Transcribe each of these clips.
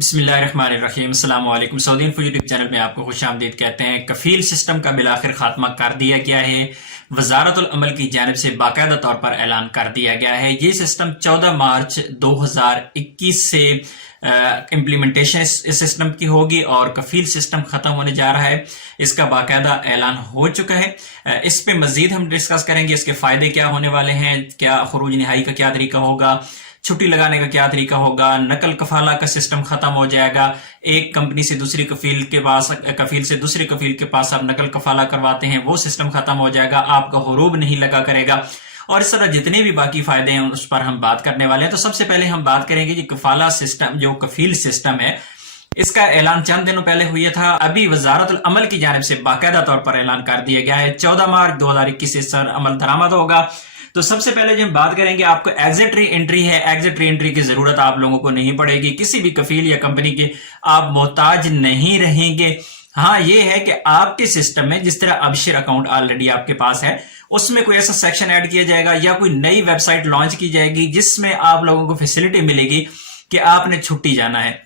बिस्मिल्लाहिर्रहमानिर्रहीम। अस्सलाम वालेकुम। सऊदी इन्फो यूट्यूब चैनल में आपको खुश आमदीद कहते हैं। कफील सिस्टम का बिलाखिर खात्मा कर दिया गया है। वजारतुल अमल की जानिब से बाकायदा तौर पर ऐलान कर दिया गया है। ये सिस्टम 14 मार्च 2021 से इम्प्लीमेंटेशन इस सिस्टम की होगी और कफील सिस्टम खत्म होने जा रहा है। इसका बाकायदा ऐलान हो चुका है। इस पे मजीद हम डिस्कस करेंगे, इसके फायदे क्या होने वाले हैं, क्या खरूज निहाई का क्या तरीका होगा, छुट्टी लगाने का क्या तरीका होगा, नकल कफाला का सिस्टम खत्म हो जाएगा। एक कंपनी से दूसरी कफील के पास, कफील से दूसरी कफील के पास आप नकल कफाला करवाते हैं, वो सिस्टम खत्म हो जाएगा, आपका हुरूब नहीं लगा करेगा। और इस तरह जितने भी बाकी फायदे हैं उस पर हम बात करने वाले हैं। तो सबसे पहले हम बात करेंगे कि कफाला सिस्टम, जो कफील सिस्टम है, इसका ऐलान चंद दिनों पहले हुआ था। अभी वजारतुल अमल की जानिब से बाकायदा तौर पर ऐलान कर दिया गया है। 14 मार्च 2021 से इस पर अमल दरामद होगा। तो सबसे पहले जो हम बात करेंगे, आपको एग्जिट री एंट्री है। एग्जिट री एंट्री की जरूरत आप लोगों को नहीं पड़ेगी। किसी भी कफील या कंपनी के आप मोहताज नहीं रहेंगे। हाँ, ये है कि आपके सिस्टम में जिस तरह अबशिर अकाउंट ऑलरेडी आपके पास है, उसमें कोई ऐसा सेक्शन ऐड किया जाएगा या कोई नई वेबसाइट लॉन्च की जाएगी जिसमें आप लोगों को फैसिलिटी मिलेगी कि आपने छुट्टी जाना है।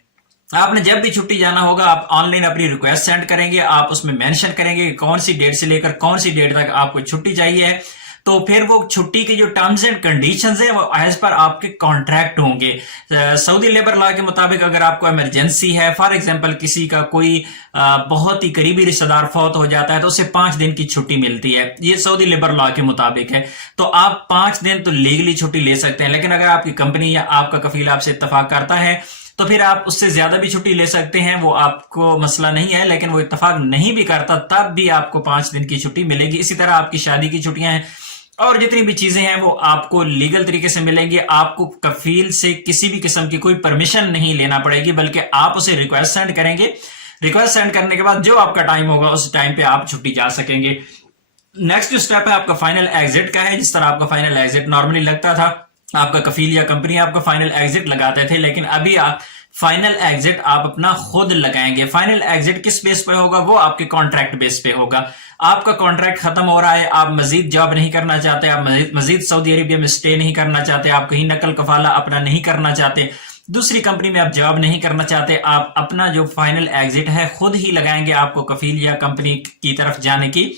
आपने जब भी छुट्टी जाना होगा, आप ऑनलाइन अपनी रिक्वेस्ट सेंड करेंगे। आप उसमें मेंशन करेंगे कि कौन सी डेट से लेकर कौन सी डेट तक आपको छुट्टी चाहिए है। तो फिर वो छुट्टी की जो टर्म्स एंड कंडीशंस है वो एज पर आपके कॉन्ट्रैक्ट होंगे। सऊदी लेबर लॉ के मुताबिक अगर आपको इमरजेंसी है, फॉर एग्जांपल किसी का कोई बहुत ही करीबी रिश्तेदार फौत हो जाता है, तो उसे 5 दिन की छुट्टी मिलती है। ये सऊदी लेबर लॉ के मुताबिक है। तो आप 5 दिन तो लीगली छुट्टी ले सकते हैं। लेकिन अगर आपकी कंपनी या आपका कफील आपसे इत्तेफाक करता है तो फिर आप उससे ज्यादा भी छुट्टी ले सकते हैं, वो आपको मसला नहीं है। लेकिन वो इत्तेफाक नहीं भी करता तब भी आपको 5 दिन की छुट्टी मिलेगी। इसी तरह आपकी शादी की छुट्टियां हैं और जितनी भी चीजें हैं वो आपको लीगल तरीके से मिलेंगी। आपको कफील से किसी भी किस्म की कोई परमिशन नहीं लेना पड़ेगी, बल्कि आप उसे रिक्वेस्ट सेंड करेंगे। रिक्वेस्ट सेंड करने के बाद जो आपका टाइम होगा उस टाइम पे आप छुट्टी जा सकेंगे। नेक्स्ट जो स्टेप है आपका फाइनल एग्जिट का है। जिस तरह आपका फाइनल एग्जिट नॉर्मली लगता था, आपका कफील या कंपनी आपका फाइनल एग्जिट लगाते थे, लेकिन अभी आप फाइनल एग्जिट आप अपना खुद लगाएंगे। फाइनल एग्जिट किस बेस पे होगा? वो आपके कॉन्ट्रैक्ट बेस पे होगा। आपका कॉन्ट्रैक्ट खत्म हो रहा है, आप मजीद जॉब नहीं करना चाहते, आप मजीद सऊदी अरेबिया में स्टे नहीं करना चाहते, आप कहीं नकल कफाला अपना नहीं करना चाहते, दूसरी कंपनी में आप जॉब नहीं करना चाहते, आप अपना जो फाइनल एग्जिट है खुद ही लगाएंगे। आपको कफील या कंपनी की तरफ जाने की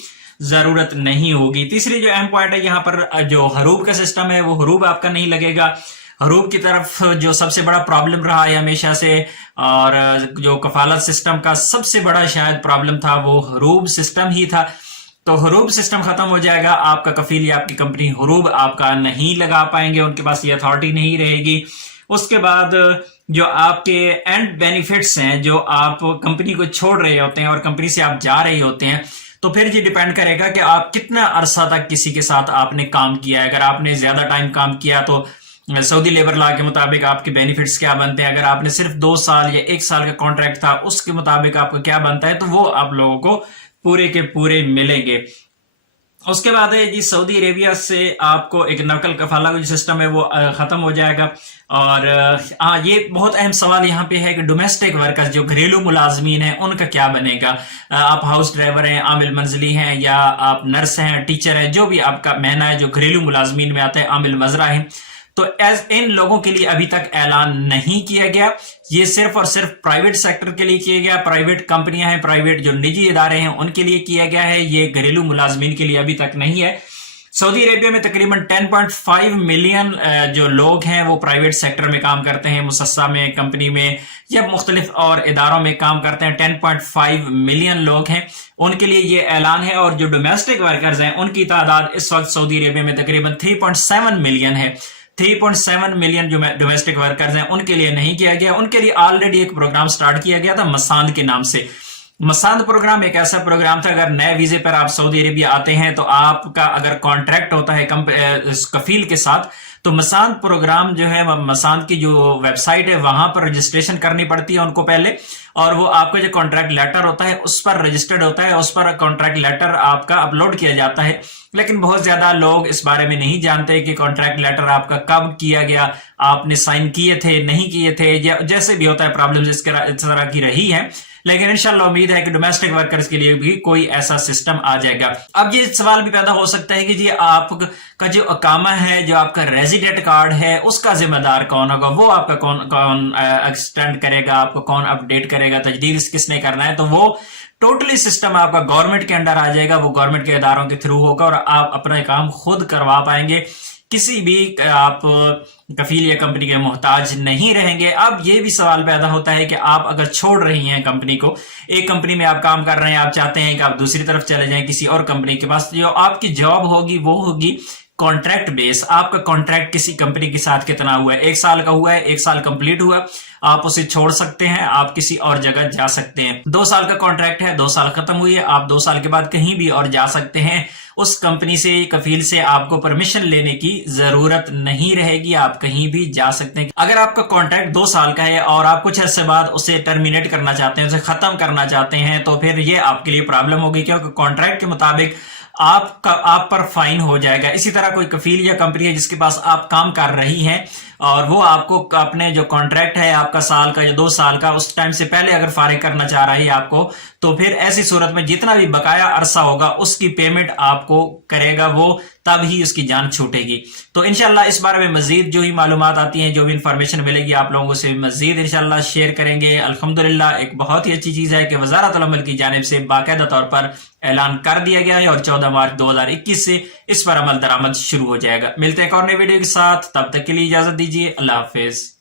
जरूरत नहीं होगी। तीसरी जो अहम पॉइंट है, यहाँ पर जो हरूब का सिस्टम है वो हरूब आपका नहीं लगेगा। हरूब की तरफ जो सबसे बड़ा प्रॉब्लम रहा है हमेशा से, और जो कफालत सिस्टम का सबसे बड़ा शायद प्रॉब्लम था, वो हरूब सिस्टम ही था। तो हरूब सिस्टम खत्म हो जाएगा। आपका कफील या आपकी कंपनी हरूब आपका नहीं लगा पाएंगे, उनके पास ये अथॉरिटी नहीं रहेगी। उसके बाद जो आपके एंड बेनिफिट्स हैं, जो आप कंपनी को छोड़ रहे होते हैं और कंपनी से आप जा रहे होते हैं, तो फिर ये डिपेंड करेगा कि आप कितना अरसा तक किसी के साथ आपने काम किया है। अगर आपने ज्यादा टाइम काम किया तो सऊदी लेबर लॉ के मुताबिक आपके बेनिफिट्स क्या बनते हैं। अगर आपने सिर्फ 2 साल या 1 साल का कॉन्ट्रैक्ट था, उसके मुताबिक आपको क्या बनता है, तो वो आप लोगों को पूरे के पूरे मिलेंगे। उसके बाद है जी, सऊदी अरेबिया से आपको एक नकल कफाला का जो सिस्टम है वो खत्म हो जाएगा। और ये बहुत अहम सवाल यहाँ पे है कि डोमेस्टिक वर्कर्स, जो घरेलू मुलाजमीन हैं, उनका क्या बनेगा। आप हाउस ड्राइवर हैं, आमिल मंजली हैं, या आप नर्स हैं, टीचर हैं, जो भी आपका महना है जो घरेलू मुलाजमीन में आता है, आमिल मजरा है, तो इन लोगों के लिए अभी तक ऐलान नहीं किया गया। ये सिर्फ और सिर्फ प्राइवेट सेक्टर के लिए किया गया। प्राइवेट कंपनियां हैं, प्राइवेट जो निजी इदारे हैं, उनके लिए किया गया है। ये घरेलू मुलाजमीन के लिए अभी तक नहीं है। सऊदी अरेबिया में तकरीबन 10.5 मिलियन जो लोग हैं वो प्राइवेट सेक्टर में काम करते हैं, मुसस्सा में, कंपनी में या मुख्तलिफ और इदारों में काम करते हैं। 10.5 मिलियन लोग हैं, उनके लिए ये ऐलान है। और जो डोमेस्टिक वर्कर्स हैं उनकी तादाद इस वक्त सऊदी अरेबिया में तकरीबन 3.7 मिलियन है। 3.7 मिलियन जो डोमेस्टिक वर्कर्स हैं उनके लिए नहीं किया गया। उनके लिए ऑलरेडी एक प्रोग्राम स्टार्ट किया गया था मसांद के नाम से। मसांद प्रोग्राम एक ऐसा प्रोग्राम था, अगर नए वीजे पर आप सऊदी अरेबिया आते हैं तो आपका अगर कॉन्ट्रैक्ट होता है कफील के साथ, तो मसांद प्रोग्राम जो है, मसांद की जो वेबसाइट है वहां पर रजिस्ट्रेशन करनी पड़ती है उनको पहले, और वो आपका जो कॉन्ट्रैक्ट लेटर होता है उस पर रजिस्टर्ड होता है, उस पर कॉन्ट्रैक्ट लेटर आपका अपलोड किया जाता है। लेकिन बहुत ज्यादा लोग इस बारे में नहीं जानते कि कॉन्ट्रैक्ट लेटर आपका कब किया गया, आपने साइन किए थे, नहीं किए थे, या जैसे भी होता है प्रॉब्लम इस तरह की रही है। लेकिन इंशाल्लाह उम्मीद है कि डोमेस्टिक वर्कर्स के लिए भी कोई ऐसा सिस्टम आ जाएगा। अब ये सवाल भी पैदा हो सकता है कि जी आपका जो अकामा है, जो आपका रेजिडेंस रेजिडेंट कार्ड है उसका जिम्मेदार कौन होगा, वो आपका कौन एक्सटेंड करेगा, आपको कौन अपडेट करेगा, तजदीद किसने करना है, तो वो टोटली सिस्टम आपका गवर्नमेंट के अंडर आ जाएगा, वो गवर्नमेंट के इदारों के थ्रू होगा और आप अपना काम खुद करवा पाएंगे, किसी भी आप कफील या कंपनी के मोहताज नहीं रहेंगे। अब ये भी सवाल पैदा होता है कि आप अगर छोड़ रही हैं कंपनी को, एक कंपनी में आप काम कर रहे हैं, आप चाहते हैं कि आप दूसरी तरफ चले जाएं किसी और कंपनी के पास, जो आपकी जॉब होगी वो होगी कॉन्ट्रैक्ट बेस। आपका कॉन्ट्रैक्ट किसी कंपनी के साथ कितना हुआ है, 1 साल का हुआ है, 1 साल कंप्लीट हुआ, आप उसे छोड़ सकते हैं, आप किसी और जगह जा सकते हैं। 2 साल का कॉन्ट्रैक्ट है, 2 साल खत्म हुई है, आप 2 साल के बाद कहीं भी और जा सकते हैं। उस कंपनी से, कफील से आपको परमिशन लेने की जरूरत नहीं रहेगी, आप कहीं भी जा सकते हैं। अगर आपका कॉन्ट्रैक्ट 2 साल का है और आप कुछ अर्से बाद उसे टर्मिनेट करना चाहते हैं, उसे खत्म करना चाहते हैं, तो फिर ये आपके लिए प्रॉब्लम होगी, क्योंकि कॉन्ट्रैक्ट के मुताबिक आप पर फाइन हो जाएगा। इसी तरह कोई कफील या कंपनी है जिसके पास आप काम कर रही हैं और वो आपको अपने जो कॉन्ट्रैक्ट है आपका साल का या 2 साल का, उस टाइम से पहले अगर फारिग करना चाह रही है आपको, तो फिर ऐसी सूरत में जितना भी बकाया अरसा होगा उसकी पेमेंट आपको करेगा वो, तब ही उसकी जान छूटेगी। तो इंशाल्लाह इस बारे में मजीद जो ही मालूमात आती हैं, जो भी इंफॉर्मेशन मिलेगी, आप लोगों से मजीद इंशाल्लाह शेयर करेंगे। अल्हम्दुलिल्लाह एक बहुत ही अच्छी चीज है कि वजारत अल अमल की जानिब से बाकायदा तौर पर ऐलान कर दिया गया है और 14 मार्च 2021 से इस पर अमल दरामद शुरू हो जाएगा। मिलते हैं एक और नई वीडियो के साथ, तब तक के लिए इजाजत दीजिए। अल्लाह हाफिज।